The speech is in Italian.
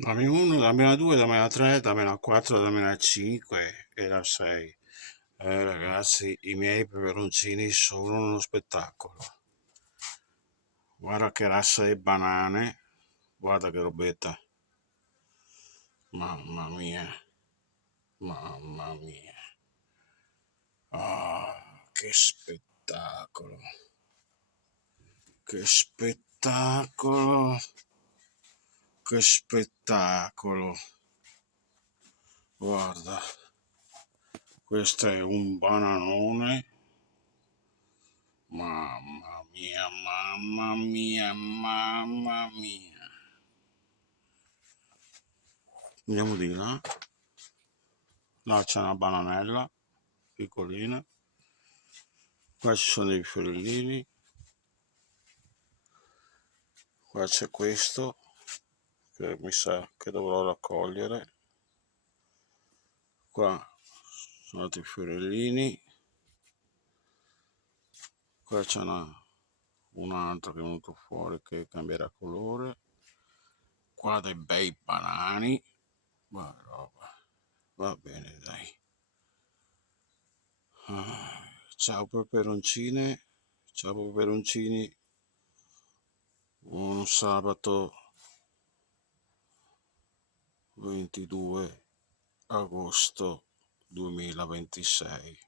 Dammi 1, dammela 2, dammela 3, dammela 4, dammela 5 e la 6. Ragazzi, i miei peperoncini sono uno spettacolo. Guarda che rassa di banane, guarda che robetta. Mamma mia, mamma mia. Che spettacolo, che spettacolo, che spettacolo. Guarda, questo è un bananone. Mamma mia, mamma mia, mamma mia. Andiamo di là. Là c'è una bananella piccolina. Qua ci sono dei fiorellini. Qua c'è questo che mi sa che dovrò raccogliere. Qua sono altri fiorellini. Qua c'è un altro che è venuto fuori che cambierà colore. Qua dei bei banani. Ma roba. Va bene, dai. Ciao peperoncine, ciao peperoncini, buon sabato 22 agosto 2026.